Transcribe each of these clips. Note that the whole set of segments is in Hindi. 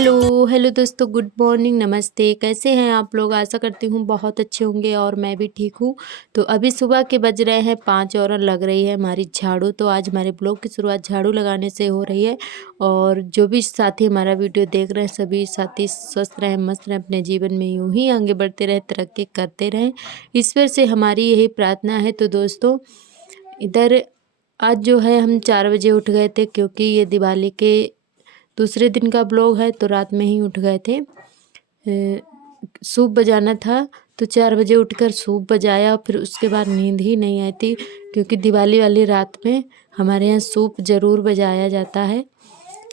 हेलो हेलो दोस्तों, गुड मॉर्निंग, नमस्ते। कैसे हैं आप लोग? आशा करती हूँ बहुत अच्छे होंगे और मैं भी ठीक हूँ। तो अभी सुबह के बज रहे हैं 5 और लग रही है हमारी झाड़ू। तो आज हमारे ब्लॉग की शुरुआत झाड़ू लगाने से हो रही है। और जो भी साथी हमारा वीडियो देख रहे हैं, सभी साथी स्वस्थ रहें, मस्त रहें, अपने जीवन में यूं ही आगे बढ़ते रहें, तरक्की करते रहें, ईश्वर से हमारी यही प्रार्थना है। तो दोस्तों, इधर आज जो है हम 4 बजे उठ गए थे, क्योंकि ये दिवाली के दूसरे दिन का ब्लॉग है। तो रात में ही उठ गए थे, सूप बजाना था। तो 4 बजे उठकर सूप बजाया, फिर उसके बाद नींद ही नहीं आई थी, क्योंकि दिवाली वाली रात में हमारे यहाँ सूप ज़रूर बजाया जाता है।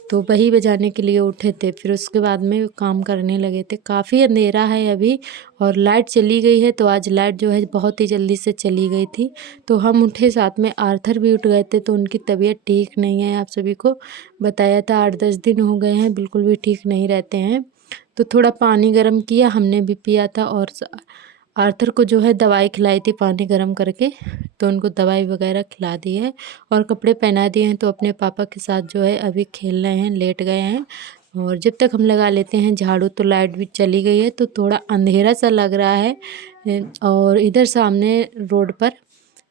तो वही बजाने के लिए उठे थे। फिर उसके बाद में काम करने लगे थे। काफ़ी अंधेरा है अभी और लाइट चली गई है। तो आज लाइट जो है बहुत ही जल्दी से चली गई थी। तो हम उठे, साथ में आर्थर भी उठ गए थे। तो उनकी तबीयत ठीक नहीं है, आप सभी को बताया था। 8-10 दिन हो गए हैं, बिल्कुल भी ठीक नहीं रहते हैं। तो थोड़ा पानी गर्म किया, हमने भी पिया था। और आर्थर को जो है दवाई खिलाई थी पानी गर्म करके। तो उनको दवाई वगैरह खिला दी है और कपड़े पहना दिए हैं। तो अपने पापा के साथ जो है अभी खेल रहे हैं, लेट गए हैं। और जब तक हम लगा लेते हैं झाड़ू, तो लाइट भी चली गई है। तो थोड़ा अंधेरा सा लग रहा है। और इधर सामने रोड पर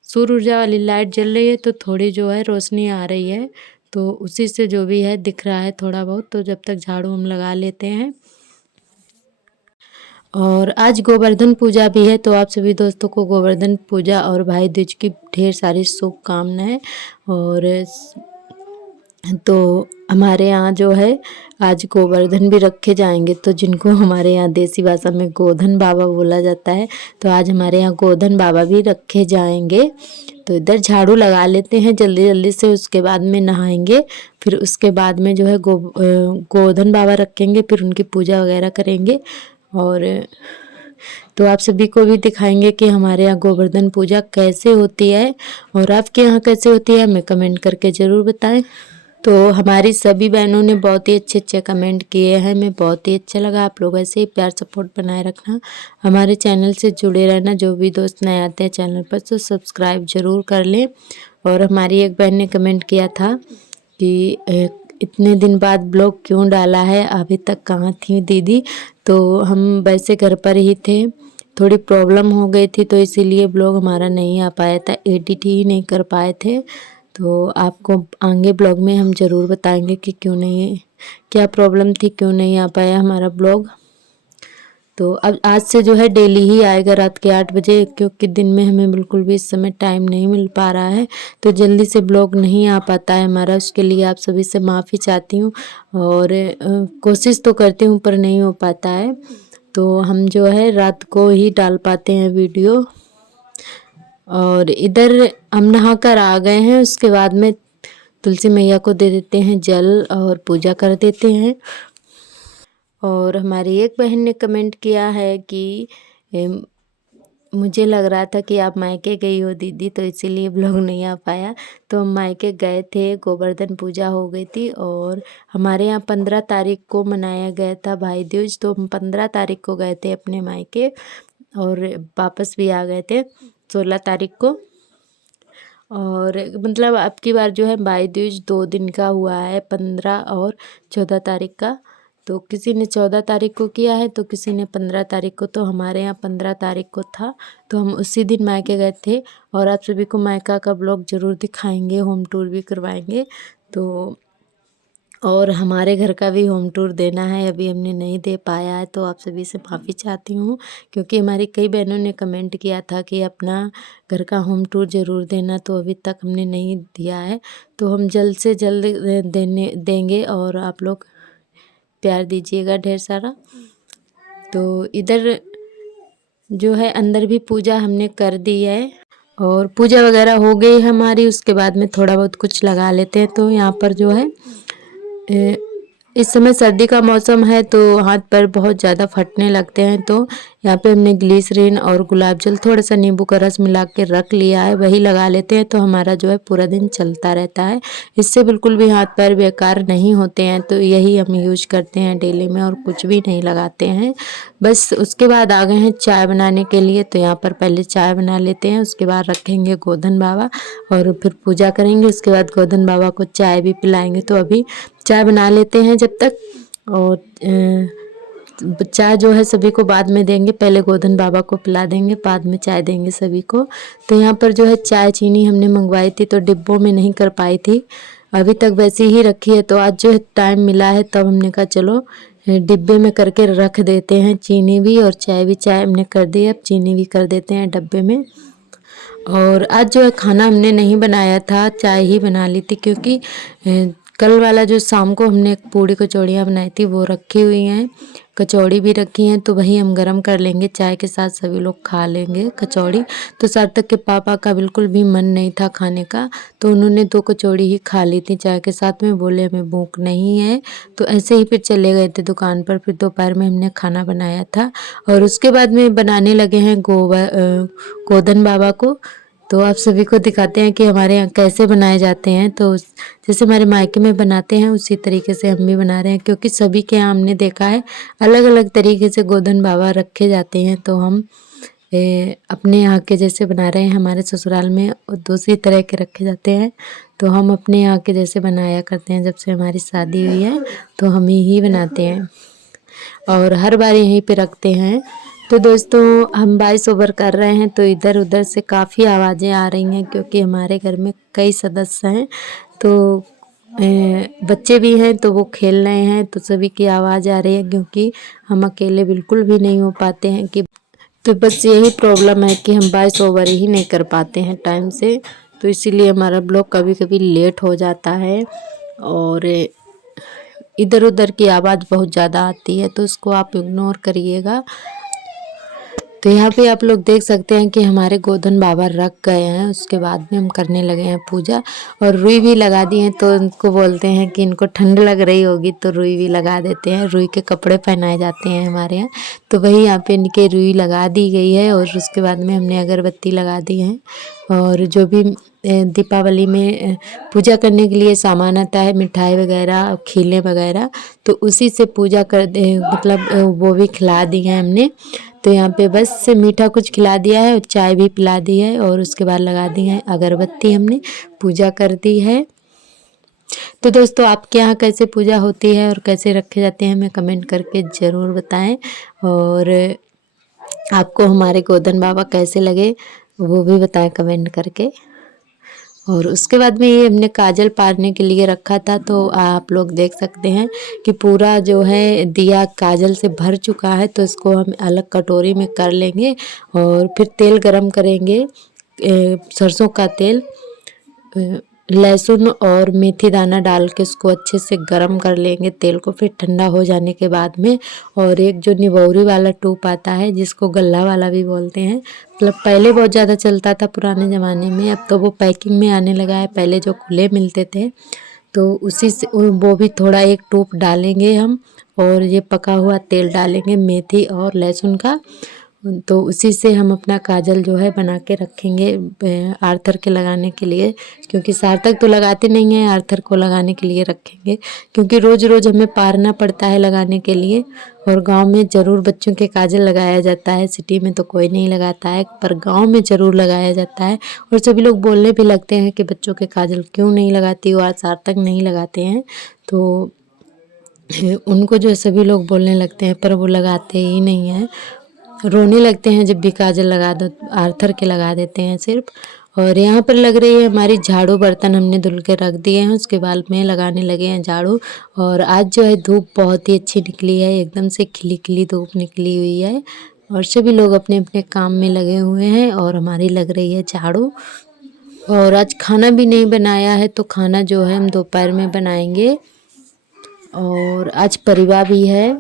सूर्य ऊर्जा वाली लाइट जल रही है, तो थोड़ी जो है रोशनी आ रही है। तो उसी से जो भी है दिख रहा है थोड़ा बहुत। तो जब तक झाड़ू हम लगा लेते हैं। और आज गोवर्धन पूजा भी है। तो आप सभी दोस्तों को गोवर्धन पूजा और भाई दूज की ढेर सारी शुभकामनाएं। और तो हमारे यहाँ जो है आज गोवर्धन भी रखे जाएंगे। तो जिनको हमारे यहाँ देसी भाषा में गोधन बाबा बोला जाता है, तो आज हमारे यहाँ गोधन बाबा भी रखे जाएंगे। तो इधर झाड़ू लगा लेते हैं जल्दी जल्दी से, उसके बाद में नहाएंगे। फिर उसके बाद में जो है गोधन बाबा रखेंगे, फिर उनकी पूजा वगैरह करेंगे। और तो आप सभी को भी दिखाएंगे कि हमारे यहाँ गोवर्धन पूजा कैसे होती है और आपके यहाँ कैसे होती है, हमें कमेंट करके ज़रूर बताएं। तो हमारी सभी बहनों ने बहुत ही अच्छे अच्छे कमेंट किए हैं, हमें बहुत ही अच्छा लगा। आप लोग ऐसे ही प्यार सपोर्ट बनाए रखना, हमारे चैनल से जुड़े रहना। जो भी दोस्त नए आते हैं चैनल पर, तो सब्सक्राइब ज़रूर कर लें। और हमारी एक बहन ने कमेंट किया था कि इतने दिन बाद ब्लॉग क्यों डाला है, अभी तक कहाँ थी दीदी? तो हम वैसे घर पर ही थे, थोड़ी प्रॉब्लम हो गई थी, तो इसीलिए ब्लॉग हमारा नहीं आ पाया था, एडिट ही नहीं कर पाए थे। तो आपको आगे ब्लॉग में हम ज़रूर बताएंगे कि क्यों नहीं, क्या प्रॉब्लम थी, क्यों नहीं आ पाया हमारा ब्लॉग। तो अब आज से जो है डेली ही आएगा रात के 8 बजे, क्योंकि दिन में हमें बिल्कुल भी इस समय टाइम नहीं मिल पा रहा है। तो जल्दी से ब्लॉग नहीं आ पाता है हमारा, उसके लिए आप सभी से माफ़ी चाहती हूँ। और कोशिश तो करती हूँ पर नहीं हो पाता है। तो हम जो है रात को ही डाल पाते हैं वीडियो। और इधर हम नहा कर आ गए हैं, उसके बाद में तुलसी मैया को दे देते हैं जल और पूजा कर देते हैं। और हमारी एक बहन ने कमेंट किया है कि मुझे लग रहा था कि आप मायके गई हो दीदी, तो इसीलिए ब्लॉग नहीं आ पाया। तो हम मायके गए थे, गोवर्धन पूजा हो गई थी। और हमारे यहाँ 15 तारीख को मनाया गया था भाई दूज। तो हम 15 तारीख को गए थे अपने मायके और वापस भी आ गए थे 16 तारीख को। और मतलब अब की बार जो है भाई दूज 2 दिन का हुआ है, 15 और 14 तारीख का। तो किसी ने 14 तारीख को किया है, तो किसी ने 15 तारीख को। तो हमारे यहाँ 15 तारीख को था, तो हम उसी दिन मायके गए थे। और आप सभी को मायका का ब्लॉग ज़रूर दिखाएंगे, होम टूर भी करवाएंगे। तो और हमारे घर का भी होम टूर देना है, अभी हमने नहीं दे पाया है, तो आप सभी से माफ़ी चाहती हूँ। क्योंकि हमारी कई बहनों ने कमेंट किया था कि अपना घर का होम टूर ज़रूर देना, तो अभी तक हमने नहीं दिया है। तो हम जल्द से जल्द देंगे और आप लोग प्यार दीजिएगा ढेर सारा। तो इधर जो है अंदर भी पूजा हमने कर दी है और पूजा वगैरह हो गई हमारी। उसके बाद में थोड़ा बहुत कुछ लगा लेते हैं। तो यहाँ पर जो है इस समय सर्दी का मौसम है, तो हाथ पैर बहुत ज़्यादा फटने लगते हैं। तो यहाँ पे हमने ग्लिसरीन और गुलाब जल, थोड़ा सा नींबू का रस मिला के रख लिया है, वही लगा लेते हैं। तो हमारा जो है पूरा दिन चलता रहता है, इससे बिल्कुल भी हाथ पैर बेकार नहीं होते हैं। तो यही हम यूज करते हैं डेली में और कुछ भी नहीं लगाते हैं। बस उसके बाद आ गए हैं चाय बनाने के लिए। तो यहाँ पर पहले चाय बना लेते हैं, उसके बाद रखेंगे गोधन बाबा और फिर पूजा करेंगे। उसके बाद गोधन बाबा को चाय भी पिलाएंगे। तो अभी चाय बना लेते हैं जब तक। और चाय जो है सभी को बाद में देंगे, पहले गोधन बाबा को पिला देंगे, बाद में चाय देंगे सभी को। तो यहाँ पर जो है चाय चीनी हमने मंगवाई थी तो डिब्बों में नहीं कर पाई थी, अभी तक वैसी ही रखी है। तो आज जो है टाइम मिला है तब हमने कहा चलो डिब्बे में करके रख देते हैं, चीनी भी और चाय भी। चाय हमने कर दी है, अब चीनी भी कर देते हैं डब्बे में। और आज जो है खाना हमने नहीं बनाया था, चाय ही बना ली थी, क्योंकि कल वाला जो शाम को हमने पूड़ी कचौड़ियाँ बनाई थी वो रखी हुई हैं, कचौड़ी भी रखी हैं, तो वही हम गरम कर लेंगे, चाय के साथ सभी लोग खा लेंगे कचौड़ी। तो सार्थक के पापा का बिल्कुल भी मन नहीं था खाने का, तो उन्होंने 2 कचौड़ी ही खा ली थी चाय के साथ में, बोले हमें भूख नहीं है। तो ऐसे ही फिर चले गए थे दुकान पर। फिर दोपहर में हमने खाना बनाया था और उसके बाद में बनाने लगे हैं गोधन बाबा को। तो आप सभी को दिखाते हैं कि हमारे यहाँ कैसे बनाए जाते हैं। तो जैसे हमारे मायके में बनाते हैं उसी तरीके से हम भी बना रहे हैं, क्योंकि सभी के यहाँ हमने देखा है अलग अलग तरीके से गोधन बाबा रखे जाते हैं। तो हम अपने यहाँ के जैसे बना रहे हैं, हमारे ससुराल में दूसरी तरह के रखे जाते हैं। तो हम अपने यहाँ के जैसे बनाया करते हैं, जब से हमारी शादी हुई है तो हम ही बनाते हैं और हर बार यहीं पे रखते हैं। तो दोस्तों हम वॉइस ओवर कर रहे हैं तो इधर उधर से काफ़ी आवाज़ें आ रही हैं, क्योंकि हमारे घर में कई सदस्य हैं, तो बच्चे भी हैं तो वो खेल रहे हैं, तो सभी की आवाज़ आ रही है, क्योंकि हम अकेले बिल्कुल भी नहीं हो पाते हैं कि, तो बस यही प्रॉब्लम है कि हम वॉइस ओवर ही नहीं कर पाते हैं टाइम से, तो इसीलिए हमारा ब्लॉग कभी कभी लेट हो जाता है और इधर उधर की आवाज़ बहुत ज़्यादा आती है, तो उसको आप इग्नोर करिएगा। तो यहाँ पे आप लोग देख सकते हैं कि हमारे गोधन बाबा रख गए हैं, उसके बाद में हम करने लगे हैं पूजा और रुई भी लगा दी हैं। तो उनको बोलते हैं कि इनको ठंड लग रही होगी तो रुई भी लगा देते हैं, रुई के कपड़े पहनाए जाते हैं हमारे यहाँ। तो वही यहाँ पे इनके रुई लगा दी गई है और उसके बाद में हमने अगरबत्ती लगा दी है। और जो भी दीपावली में पूजा करने के लिए सामान आता है, मिठाई वगैरह, खीले वगैरह, तो उसी से पूजा कर दे, मतलब वो भी खिला दी है हमने। तो यहाँ पे बस मीठा कुछ खिला दिया है और चाय भी पिला दी है और उसके बाद लगा दी है अगरबत्ती, हमने पूजा कर दी है। तो दोस्तों आपके यहाँ कैसे पूजा होती है और कैसे रखे जाते हैं हमें कमेंट करके ज़रूर बताएं, और आपको हमारे गोधन बाबा कैसे लगे वो भी बताएं कमेंट करके। और उसके बाद में ये हमने काजल पारने के लिए रखा था, तो आप लोग देख सकते हैं कि पूरा जो है दिया काजल से भर चुका है। तो इसको हम अलग कटोरी में कर लेंगे और फिर तेल गरम करेंगे, सरसों का तेल, लहसुन और मेथी दाना डाल के उसको अच्छे से गरम कर लेंगे तेल को। फिर ठंडा हो जाने के बाद में, और एक जो निवौरी वाला टूप आता है जिसको गल्ला वाला भी बोलते हैं, मतलब पहले बहुत ज़्यादा चलता था पुराने ज़माने में, अब तो वो पैकिंग में आने लगा है, पहले जो खुले मिलते थे तो उसी से वो भी थोड़ा एक टूप डालेंगे हम, और ये पका हुआ तेल डालेंगे मेथी और लहसुन का। तो उसी से हम अपना काजल जो है बना के रखेंगे आर्थर के लगाने के लिए, क्योंकि सार्थक तो लगाते नहीं हैं, आर्थर को लगाने के लिए रखेंगे, क्योंकि रोज़ रोज़ हमें पारना पड़ता है लगाने के लिए। और गांव में ज़रूर बच्चों के काजल लगाया जाता है, सिटी में तो कोई नहीं लगाता है, पर गांव में ज़रूर लगाया जाता है। और सभी लोग बोलने भी लगते हैं कि बच्चों के काजल क्यों नहीं लगाती हो, आज सार्थक नहीं लगाते हैं, तो उनको जो सभी लोग बोलने लगते हैं, पर वो लगाते ही नहीं हैं, रोने लगते हैं जब भी काजल लगा दो, आर्थर के लगा देते हैं सिर्फ। और यहाँ पर लग रही है हमारी झाड़ू, बर्तन हमने धुल के रख दिए हैं, उसके बाद में लगाने लगे हैं झाड़ू। और आज जो है धूप बहुत ही अच्छी निकली है, एकदम से खिली खिली धूप निकली हुई है और सभी लोग अपने अपने काम में लगे हुए हैं और हमारी लग रही है झाड़ू। और आज खाना भी नहीं बनाया है, तो खाना जो है हम दोपहर में बनाएंगे। और आज परिवार भी है,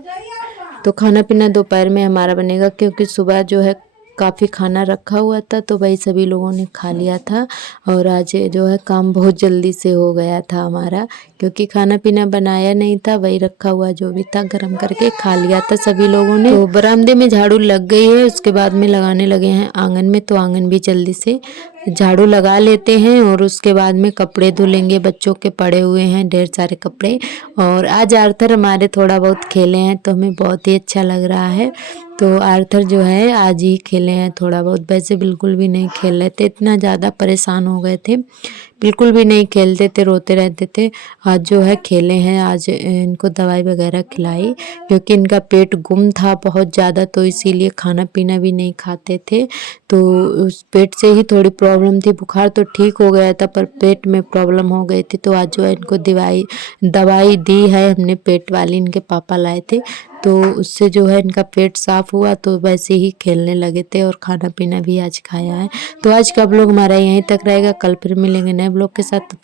तो खाना पीना दोपहर में हमारा बनेगा, क्योंकि सुबह जो है काफ़ी खाना रखा हुआ था तो वही सभी लोगों ने खा लिया था। और आज जो है काम बहुत जल्दी से हो गया था हमारा, क्योंकि खाना पीना बनाया नहीं था, वही रखा हुआ जो भी था गरम करके खा लिया था सभी लोगों ने। तो बरामदे में झाड़ू लग गई है, उसके बाद में लगाने लगे हैं आंगन में, तो आंगन भी जल्दी से झाड़ू लगा लेते हैं। और उसके बाद में कपड़े धुलेंगे, बच्चों के पड़े हुए हैं ढेर सारे कपड़े। और आज आर्थर हमारे थोड़ा बहुत खेले हैं तो हमें बहुत ही अच्छा लग रहा है। तो आर्थर जो है आज ही खेले हैं थोड़ा बहुत, वैसे बिल्कुल भी नहीं खेल रहे थे, इतना ज़्यादा परेशान हो गए थे बिल्कुल भी नहीं खेलते थे, रोते रहते थे। आज जो है खेले हैं, आज इनको दवाई वगैरह खिलाई क्योंकि इनका पेट गुम था बहुत ज़्यादा, तो इसीलिए खाना-पीना भी नहीं खाते थे। तो उस पेट से ही थोड़ी प्रॉब्लम थी, बुखार तो ठीक हो गया था पर पेट में प्रॉब्लम हो गई थी। तो आज जो है इनको दवाई दी है हमने, पेट वाली इनके पापा लाए थे। तो उससे जो है इनका पेट साफ़ हुआ, तो वैसे ही खेलने लगे थे और खाना-पीना भी आज खाया है। तो आज का व्लॉग हमारा यहीं तक रहेगा, कल फिर मिलेंगे नए व्लॉग के साथ।